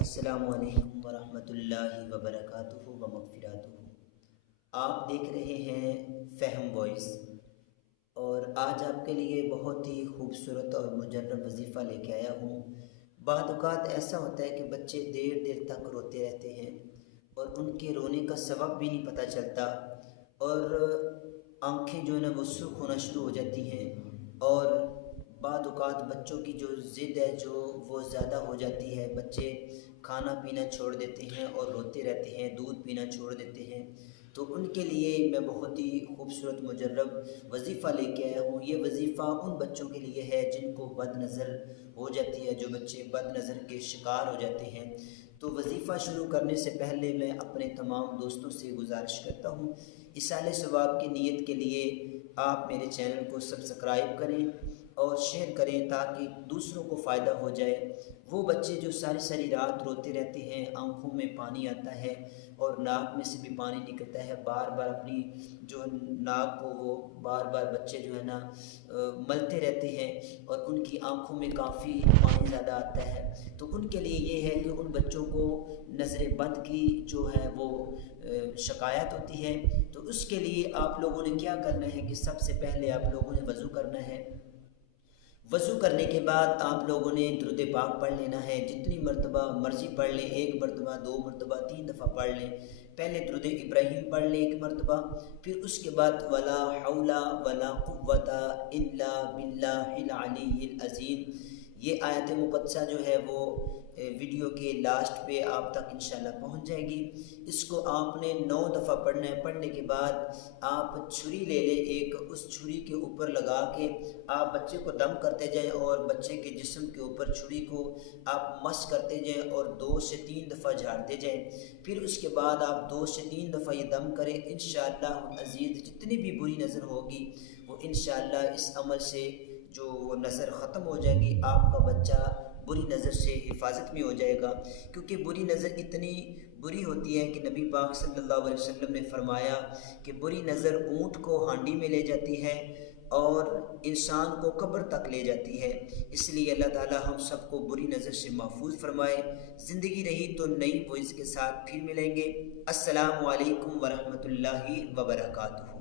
السلام علیکم ورحمۃ اللہ وبرکاتہ و مغفراتہ۔ آپ دیکھ رہے ہیں فہم وائس، اور آج آپ کے لیے بہت ہی خوبصورت اور مجرب وظیفہ لے کے آیا ہوں۔ بعض اوقات ایسا ہوتا ہے کہ بچے دیر دیر تک روتے رہتے ہیں اور ان کے رونے کا سبب بھی نہیں پتہ چلتا، اور آنکھیں جو ہے نا وہ سرخ ہونا شروع ہو جاتی ہیں، اور بعض اوقات بچوں کی جو ضد ہے جو وہ زیادہ ہو جاتی ہے، بچے کھانا پینا چھوڑ دیتے ہیں اور روتے رہتے ہیں، دودھ پینا چھوڑ دیتے ہیں۔ تو ان کے لیے میں بہت ہی خوبصورت مجرب وظیفہ لے کے آیا ہوں۔ یہ وظیفہ ان بچوں کے لیے ہے جن کو بد نظر ہو جاتی ہے، جو بچے بد نظر کے شکار ہو جاتے ہیں۔ تو وظیفہ شروع کرنے سے پہلے میں اپنے تمام دوستوں سے گزارش کرتا ہوں، ایصال ثواب کی نیت کے لیے آپ میرے چینل کو سبسکرائب کریں اور شیئر کریں تاکہ دوسروں کو فائدہ ہو جائے۔ وہ بچے جو ساری ساری رات روتے رہتے ہیں، آنکھوں میں پانی آتا ہے اور ناک میں سے بھی پانی نکلتا ہے، بار بار اپنی جو ناک کو وہ بار بار بچے جو ہے نا ملتے رہتے ہیں اور ان کی آنکھوں میں کافی پانی زیادہ آتا ہے، تو ان کے لیے یہ ہے کہ ان بچوں کو نظر بد کی جو ہے وہ شکایت ہوتی ہے۔ تو اس کے لیے آپ لوگوں نے کیا کرنا ہے کہ سب سے پہلے آپ لوگوں نے وضو کرنا ہے۔ وضو کرنے کے بعد آپ لوگوں نے درود پاک پڑھ لینا ہے، جتنی مرتبہ مرضی پڑھ لیں، 1 مرتبہ 2 مرتبہ 3 دفعہ پڑھ لیں۔ پہلے درود ابراہیم پڑھ لیں 1 مرتبہ، پھر اس کے بعد ولا حول ولا قوت الا باللہ العلی العظیم۔ یہ آیت مقدسہ جو ہے وہ ویڈیو کے لاسٹ پہ آپ تک انشاءاللہ پہنچ جائے گی۔ اس کو آپ نے 9 دفعہ پڑھنا ہے۔ پڑھنے کے بعد آپ چھری لے لیں ایک، اس چھری کے اوپر لگا کے آپ بچے کو دم کرتے جائیں اور بچے کے جسم کے اوپر چھری کو آپ مس کرتے جائیں اور 2 سے 3 دفعہ جھاڑتے جائیں۔ پھر اس کے بعد آپ 2 سے 3 دفعہ یہ دم کریں۔ انشاءاللہ العزیز جتنی بھی بری نظر ہوگی وہ انشاءاللہ اس عمل سے جو وہ نظر ختم ہو جائے گی، آپ کا بچہ بری نظر سے حفاظت میں ہو جائے گا۔ کیونکہ بری نظر اتنی بری ہوتی ہے کہ نبی پاک صلی اللہ علیہ وسلم نے فرمایا کہ بری نظر اونٹ کو ہانڈی میں لے جاتی ہے اور انسان کو قبر تک لے جاتی ہے۔ اس لیے اللہ تعالی ہم سب کو بری نظر سے محفوظ فرمائے۔ زندگی رہی تو نئی وائس کے ساتھ پھر ملیں گے۔ السلام علیکم ورحمۃ اللہ وبرکاتہ۔